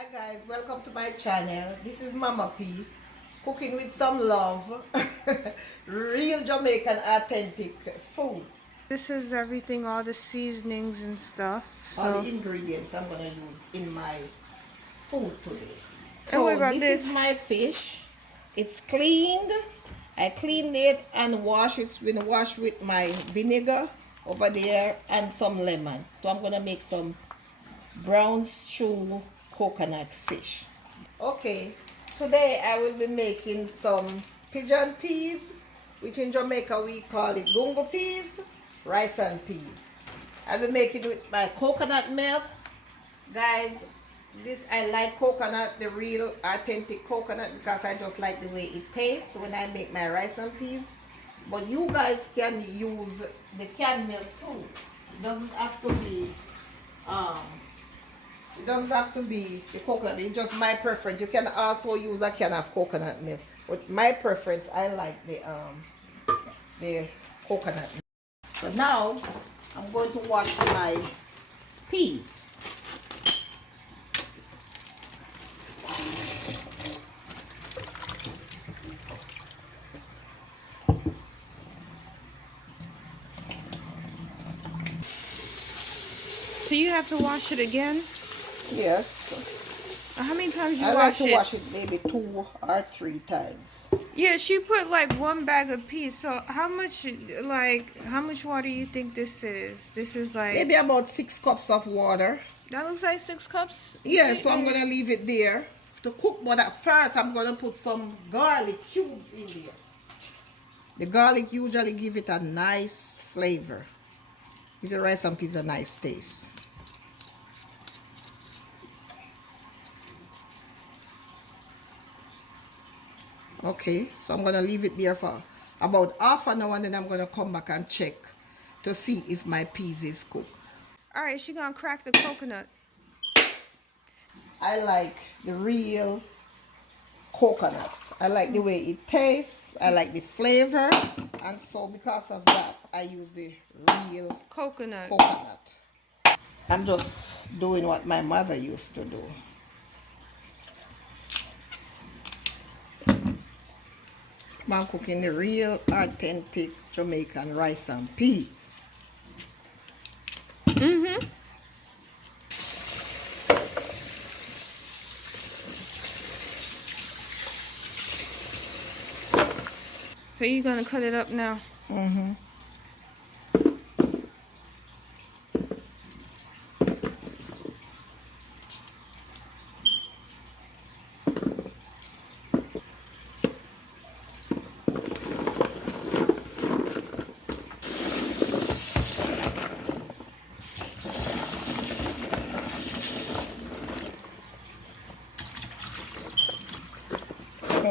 Hi guys, welcome to my channel. This is Mama P, cooking with some love. Real Jamaican authentic food. This is everything, all the seasonings and stuff. All So, the ingredients I'm gonna use in my food today. and what So about this is this? my fish. It's cleaned. I cleaned it and wash it. Been washed with my vinegar over there and some lemon. So I'm gonna make some brown stew coconut fish. Okay, today I will be making some pigeon peas, which in Jamaica we call it gungo peas, rice and peas. I'll be making it with my coconut milk. Guys, this I like coconut, the real authentic coconut, because I just like the way it tastes when I make my rice and peas. But you guys can use the canned milk too. It doesn't have to be um, it doesn't have to be the coconut. It's just my preference. You can also use a can of coconut milk. But my preference, I like the coconut milk. So now I'm going to wash my peas. So you have to wash it again? Yes. How many times you I like wash to it? wash it maybe 2 or 3 times. Yeah, she put like one bag of peas. So how much, how much water you think this is? This is Maybe like, about 6 cups of water. that looks like 6 cups. You Yeah, see? so I'm going to leave it there to cook. But at first I'm going to put some garlic cubes in there. The garlic usually give it a nice flavor. Give the rice and peas a nice taste. Okay, so I'm gonna leave it there for about half an hour, and then I'm gonna come back and check to see if my peas is cooked. All right, she gonna crack the coconut. I like the real coconut. I like the way it tastes. I like the flavor, and so because of that, I use the real Coconut. coconut. I'm just doing what my mother used to do. I'm cooking the real authentic Jamaican rice and peas. Mm-hmm. So you're gonna cut it up now. Mm-hmm.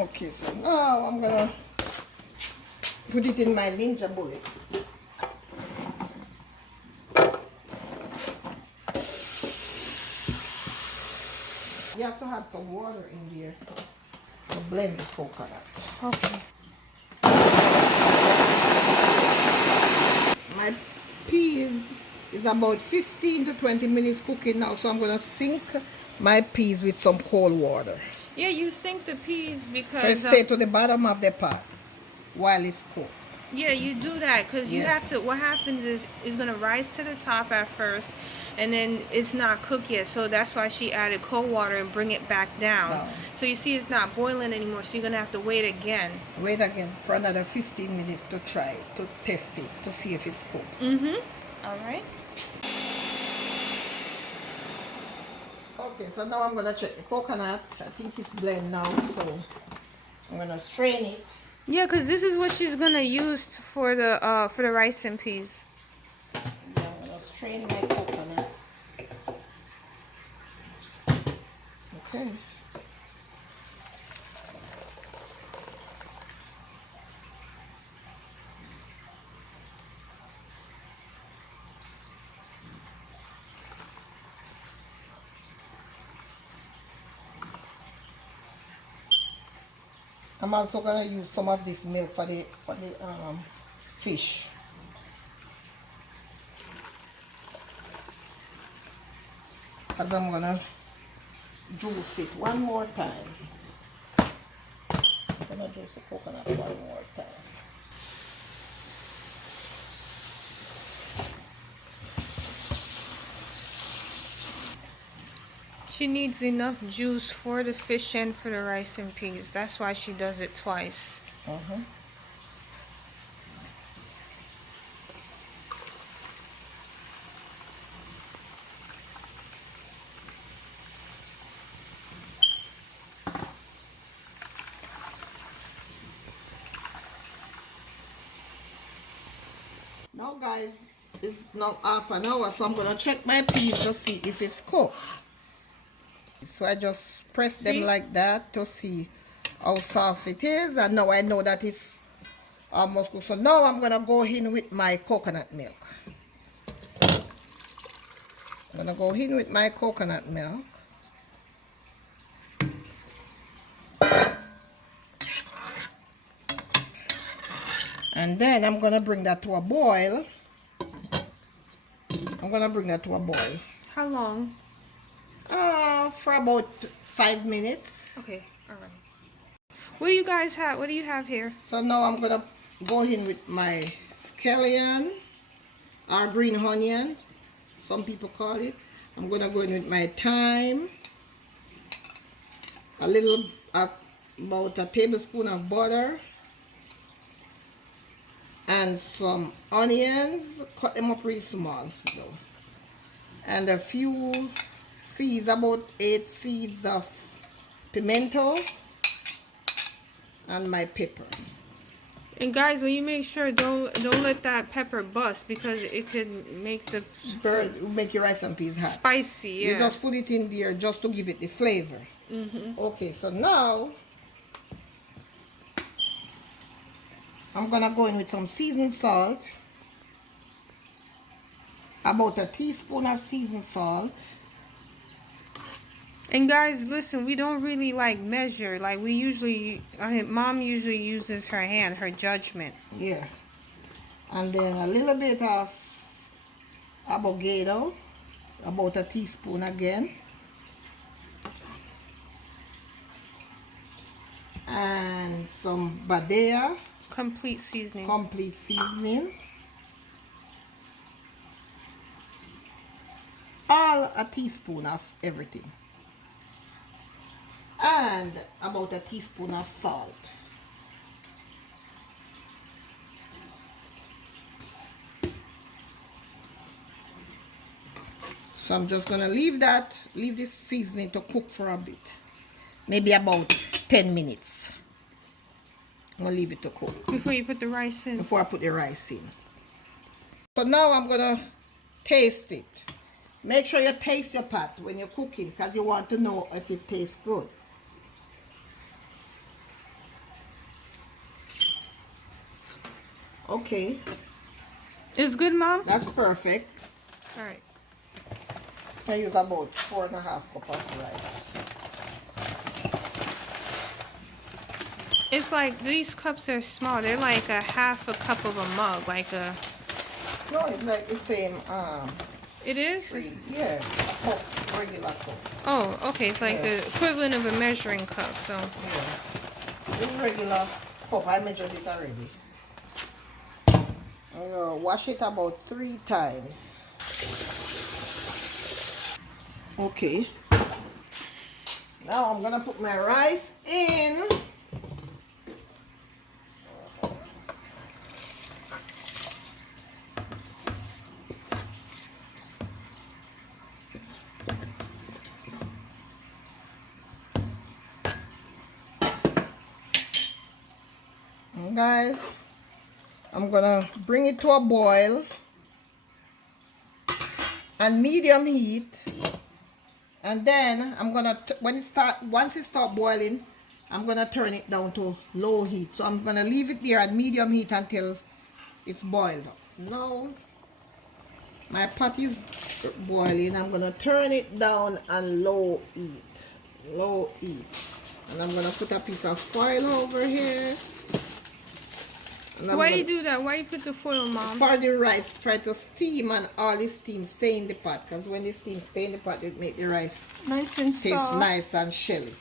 Okay, so now I'm gonna put it in my Ninja bullet. You have to have some water in there to blend the coconut. Okay. My peas is about 15 to 20 minutes cooking now, so I'm gonna sink my peas with some cold water. Yeah, you sink the peas So it because stay to the bottom of the pot while it's cooked. yeah, you do that because you Yeah. have to. What happens is it's gonna rise to the top at first, and then it's not cooked yet. So that's why she added cold water and bring it back down. No. So you see, it's not boiling anymore. So you're gonna have to wait again. Wait again for another 15 minutes to try it, to test it, to see if it's cooked. All right. Okay, so now I'm gonna check the coconut. I think it's blend now, so I'm gonna strain it. Yeah, because this is what she's gonna use for the rice and peas. Yeah, I'm gonna strain my coconut. Okay. I'm also gonna use some of this milk for the fish. Because I'm gonna juice it one more time. I'm gonna juice the coconut one more time. She needs enough juice for the fish and for the rice and peas. That's why she does it twice. Now guys, it's now half an hour, so I'm gonna check my peas to see if it's cooked. So I just press them like that to see how soft it is, and now I know that it's almost cooked. So now I'm gonna go in with my coconut milk. I'm gonna go in with my coconut milk. And then I'm gonna bring that to a boil. I'm gonna bring that to a boil. How long? For about 5 minutes. Okay, all right. What do you guys have? What do you have here? So now I'm gonna go in with my scallion or green onion, some people call it. I'm gonna go in with my thyme, about a tablespoon of butter, and some onions. Cut them up really small though, and a few seeds, about 8 seeds of pimento, and my pepper. And guys, when you make sure, don't let that pepper bust, because it could make the Make your rice and peas hot. spicy. Yeah. You just put it in there just to give it the flavor. Okay, so now I'm gonna go in with some seasoned salt, about a teaspoon of seasoned salt. And guys, listen, we don't really like measure. Like we usually, Mom usually uses her hand, her judgment. Yeah. And then a little bit of avocado, about a teaspoon again. And some badea. Complete seasoning. Complete seasoning. All a teaspoon of everything. And about a teaspoon of salt. So I'm just gonna leave this seasoning to cook for a bit. Maybe about 10 minutes. I'm gonna leave it to cook. Before you put the rice in? Before I put the rice in. So now I'm gonna taste it. Make sure you taste your pot when you're cooking, because you want to know if it tastes good. Okay. It's good, Mom? That's perfect. All right. I use about 4.5 cups of rice. It's like these cups are small. They're like a half a cup of a mug, like a. No, it's like the same. It is? Yeah, a cup, regular cup. Oh, okay. It's like the equivalent of a measuring cup. So. Yeah. This regular cup, I measured it already. I'm gonna wash it about 3 times. Okay. Now I'm gonna put my rice in. And guys, I'm gonna bring it to a boil and medium heat. And then I'm gonna, once it start boiling, I'm gonna turn it down to low heat. So I'm gonna leave it there at medium heat until it's boiled up. Now my pot is boiling. I'm gonna turn it down on low heat. Low heat. And I'm gonna put a piece of foil over here. And I'm Why gonna, you do that? Why you put the foil, Mom? for the rice, try to steam and all the steam stay in the pot. Because when the steam stay in the pot, it make the rice Nice and taste soft. nice and shelly.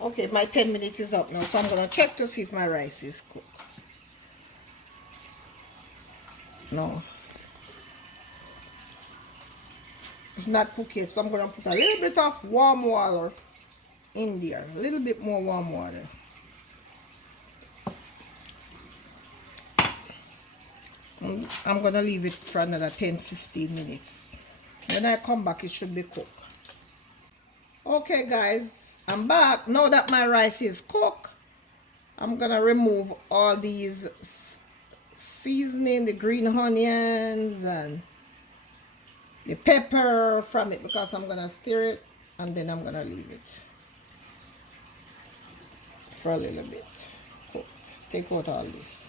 Okay, my 10 minutes is up now, so I'm gonna check to see if my rice is cooked. No, it's not cooked yet, so I'm gonna put a little bit of warm water in there, a little bit more warm water. I'm gonna leave it for another 10-15 minutes. When I come back, it should be cooked. Okay guys, I'm back. Now that my rice is cooked, I'm gonna remove all these seasoning, the green onions and the pepper from it, because I'm gonna stir it and then I'm gonna leave it for a little bit. Take out all this.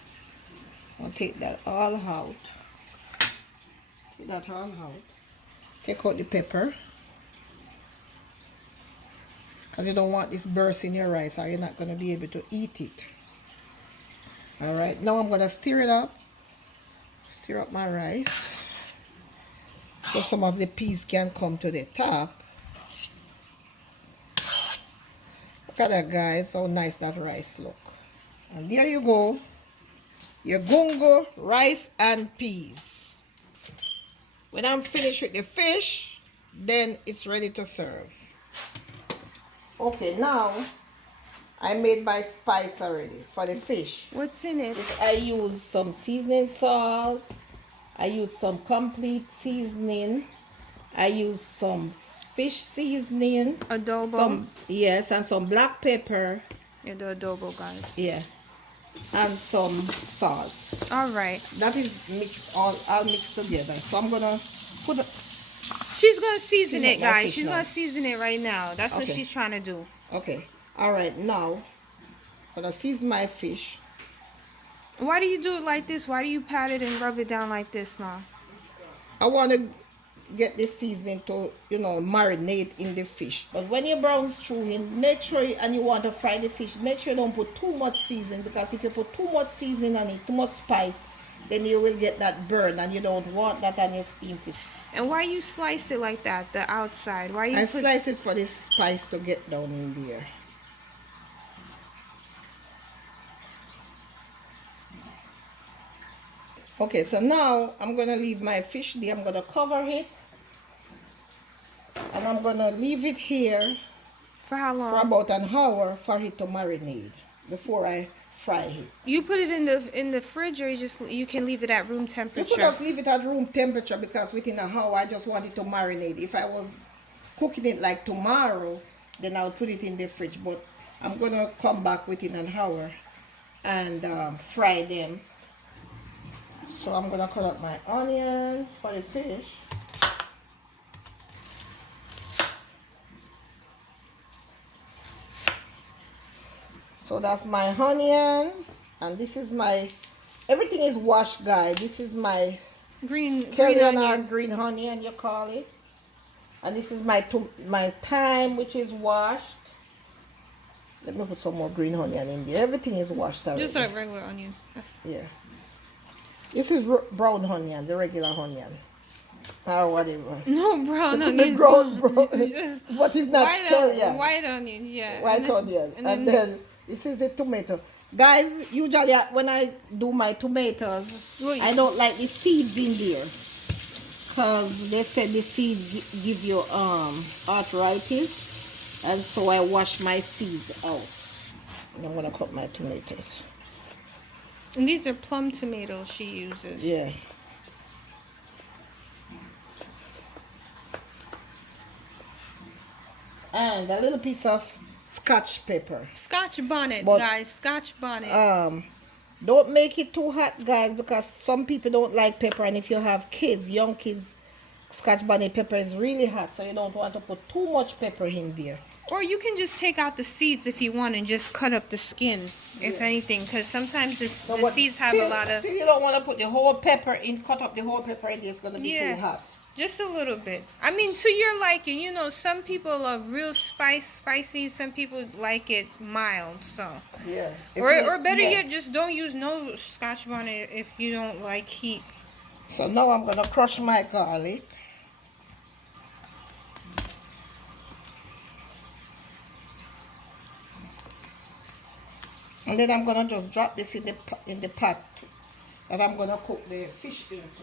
I'll take that all out. Take that all out. Take out the pepper, because you don't want this burst in your rice or you're not going to be able to eat it. Alright, now I'm going to stir it up. Stir up my rice so some of the peas can come to the top. Look at that, guys, how nice that rice look. And there you go, your gungo rice and peas. When I'm finished with the fish, then it's ready to serve. Okay, now I made my spice already for the fish. What's in it? I use some seasoning salt, I use some complete seasoning, I use some fish seasoning, Adobo. Yes, and some black pepper. Yeah, the adobo, guys. Yeah, and some salt. All right. That is mixed all mixed together. So I'm gonna put. She's gonna season it, my guys. fish She's now. gonna season it right now. That's what Okay. she's trying to do. Okay. All right. Now, I'm gonna season my fish. Why do you do it like this? Why do you pat it and rub it down like this, Mom? I want to get this seasoning to, marinate in the fish. But when you brown through it, make sure, and you want to fry the fish, make sure you don't put too much seasoning, because if you put too much seasoning on it, too much spice, then you will get that burn, and you don't want that on your steamed fish. And why you slice it like that, the outside? Why you I put... slice it for the spice to get down in there. Okay, so now I'm going to leave my fish there. I'm going to cover it. And I'm going to leave it here For how long? for about an hour for it to marinate before I fry it. You put it in the fridge, or you can leave it at room You temperature? could just leave it at room temperature, because within an hour I just want it to marinate. If I was cooking it like tomorrow, then I'll put it in the fridge. But I'm going to come back within an hour and fry them. So I'm going to cut up my onions for the fish. So that's my onion, and this is my, everything is washed, guys. This is my green scallion or onion. green onion, you call it. And this is my thyme, which is washed. Let me put some more green onion in there. Everything is washed already. Just a regular onion. Yeah. This is brown onion, the regular onion. Or whatever. No, brown The onion. brown. What is not White, scallion? white onion, yeah. White onion. And then this is the tomato. Guys, usually when I do my tomatoes, Wait. I don't like the seeds in there, because they said the seeds give you arthritis, and so I wash my seeds out. And I'm gonna cut my tomatoes. And these are plum tomatoes she uses. Yeah. And a little piece of Scotch pepper. Scotch bonnet, But, guys. Scotch bonnet. Don't make it too hot, guys, because some people don't like pepper, and if you have kids, young kids, Scotch bonnet pepper is really hot, so you don't want to put too much pepper in there. Or you can just take out the seeds if you want and just cut up the skin, if anything, because sometimes the seeds have a lot of... Still, you don't want to put the whole pepper in, cut up the whole pepper in there, it's going to be Yeah. too hot. Just a little bit. I mean, to your liking. You know, some people are real spicy. Some people like it mild. So, Yeah. or better yet, just don't use no Scotch bonnet if you don't like heat. So now I'm gonna crush my garlic. And then I'm gonna just drop this in the pot that I'm gonna cook the fish into.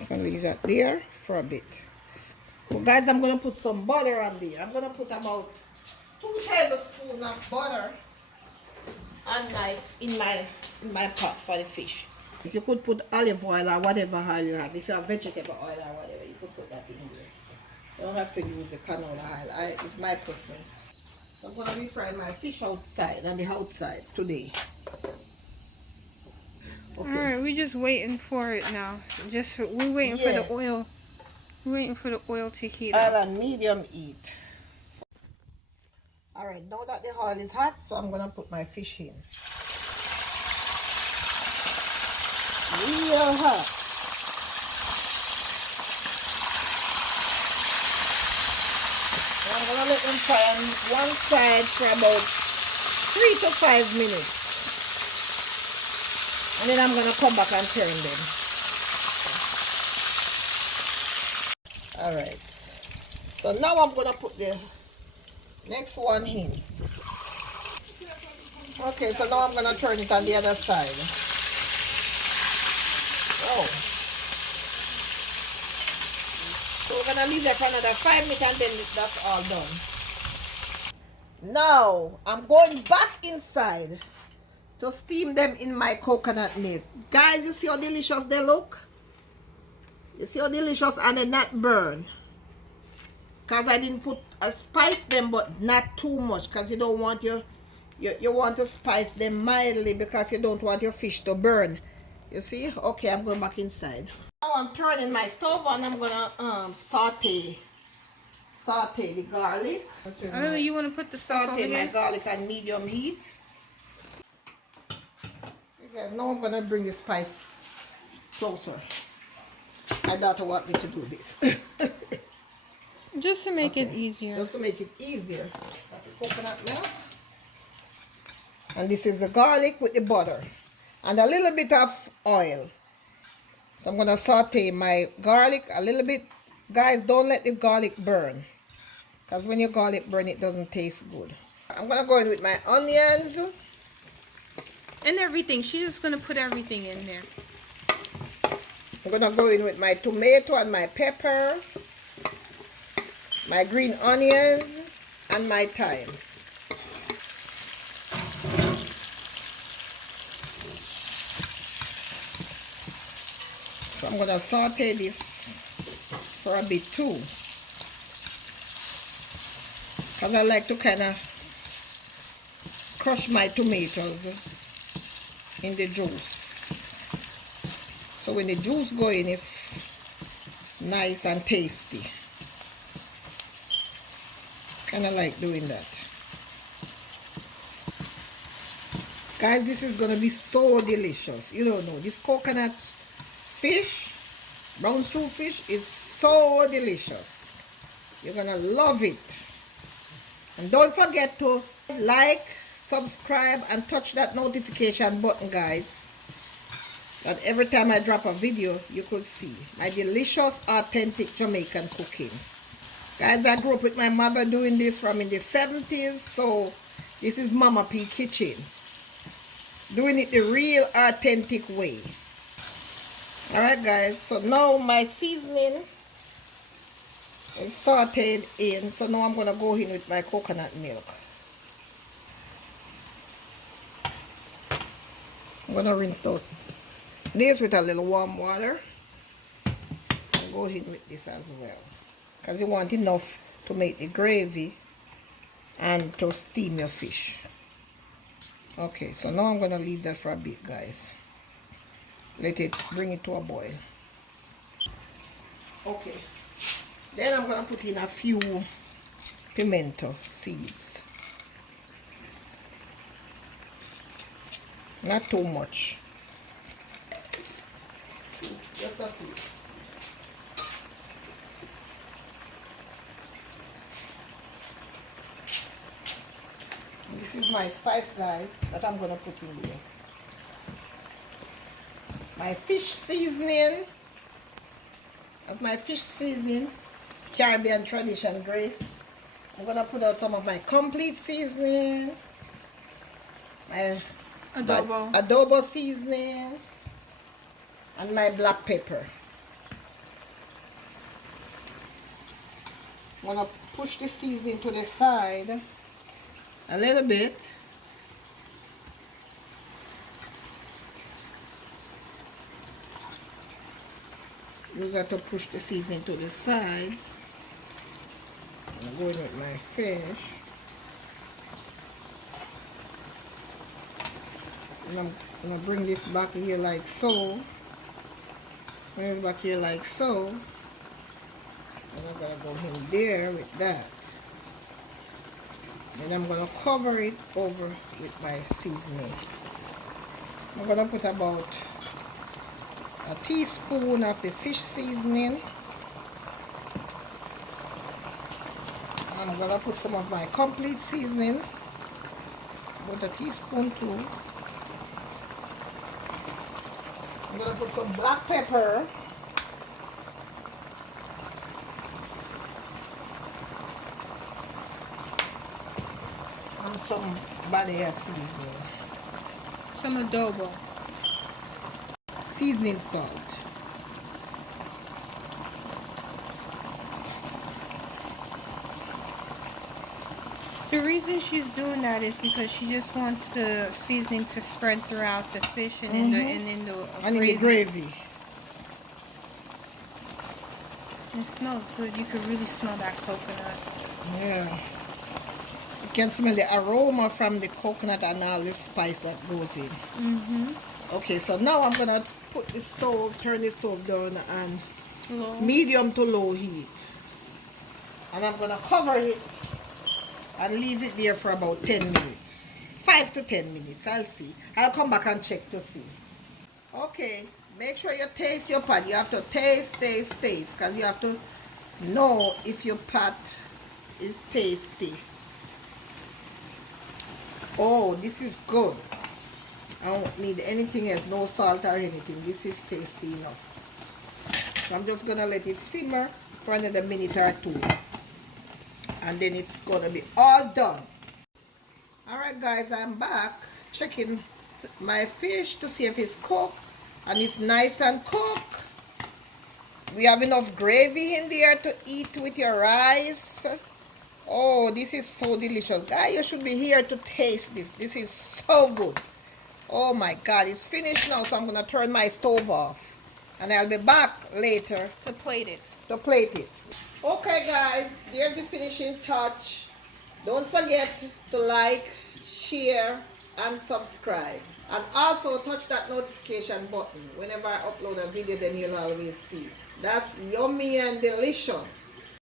I'm gonna leave that there for a bit. Well, guys, I'm gonna put some butter on there. I'm gonna put about 2 tablespoons of butter on my pot for the fish. You could put olive oil or whatever oil you have. If you have vegetable oil or whatever, you could put that in there. You don't have to use the canola oil. It's my preference. So I'm gonna be frying my fish outside on the outside today. Okay. Alright, we're just waiting for it now. We're waiting for the oil. We're waiting for the oil to heat up. Oil on medium heat. Alright, now that the oil is hot, so I'm gonna put my fish in. Real hot. I'm gonna let them fry on one side for about 3 to 5 minutes. And then I'm gonna come back and turn them. Alright. So now I'm gonna put the next one in. Okay, so now I'm gonna turn it on the other side. Oh. So we're gonna leave that for another 5 minutes and then that's all done. Now I'm going back inside to steam them in my coconut milk. Guys, you see how delicious they look? You see how delicious, and they not burn. Because I didn't spice them, but not too much, because you don't want you want to spice them mildly because you don't want your fish to burn. You see? Okay, I'm going back inside. Now I'm turning my stove on. I'm gonna saute the garlic. I don't know, you want to put the salt over Saute my here? garlic on medium heat. Okay, now I'm gonna bring the spice closer. My daughter want me to do this. Just to make it easier. Just to make it easier. That's the coconut milk. And this is the garlic with the butter. And a little bit of oil. So I'm going to saute my garlic a little bit. Guys, don't let the garlic burn. Because when your garlic burn, it doesn't taste good. I'm going to go in with my onions. And everything. She's just going to put everything in there. I'm going to go in with my tomato and my pepper. My green onions. And my thyme. So I'm going to saute this for a bit too. Because I like to kind of crush my tomatoes in the juice. So when the juice go in, it's nice and tasty. Kind of like doing that. Guys, this is going to be so delicious. You don't know, this coconut fish, brown stew fish, is so delicious. You're going to love it. And don't forget to like, subscribe, and touch that notification button, guys. That every time I drop a video, you could see my delicious, authentic Jamaican cooking. Guys, I grew up with my mother doing this from in the 70s, so this is Mama P Kitchen. Doing it the real, authentic way. Alright, guys, so now my seasoning is sauteed in, so now I'm going to go in with my coconut milk. I'm going to rinse out this with a little warm water. I'll go in with this as well. Because you want enough to make the gravy and to steam your fish. Okay, so now I'm going to leave that for a bit, guys. Bring it to a boil. Okay. Then I'm going to put in a few pimento seeds. Not too much. Just a few. This is my spice, guys, that I'm gonna put in there. My fish seasoning. That's my fish seasoning, Caribbean tradition grace. I'm gonna put out some of my complete seasoning, my adobo seasoning, and my black pepper. I'm gonna push the seasoning to the side a little bit. Use that to push the seasoning to the side. I'm going with my fish. And I'm gonna bring this back here like so. Bring it back here like so. And I'm gonna go in there with that. And I'm gonna cover it over with my seasoning. I'm gonna put about a teaspoon of the fish seasoning. And I'm gonna put some of my complete seasoning. About a teaspoon too. I'm gonna put some black pepper. And some Badia seasoning. Some adobo. Seasoning salt. The reason she's doing that is because she just wants the seasoning to spread throughout the fish and in the gravy. It smells good. You could really smell that coconut. Yeah. You can smell the aroma from the coconut and all the spice that goes in. Okay, so now I'm gonna put the stove, turn the stove down and medium to low heat. And I'm gonna cover it and leave it there for about 10 minutes. 5 to 10 minutes, I'll see. I'll come back and check to see. Okay, make sure you taste your pot. You have to taste, because you have to know if your pot is tasty. Oh, this is good. I don't need anything else, no salt or anything. This is tasty enough. So I'm just gonna let it simmer for another minute or two. And then it's gonna be all done. Alright guys, I'm back checking my fish to see if it's cooked. And it's nice and cooked. We have enough gravy in there to eat with your rice. Oh, this is so delicious. Guys, you should be here to taste this. This is so good. Oh my God, it's finished now, so I'm gonna turn my stove off. And I'll be back later To plate it. Okay guys, there's the finishing touch. Don't forget to like, share, and subscribe. And also touch that notification button. Whenever I upload a video, then you'll always see. That's yummy and delicious.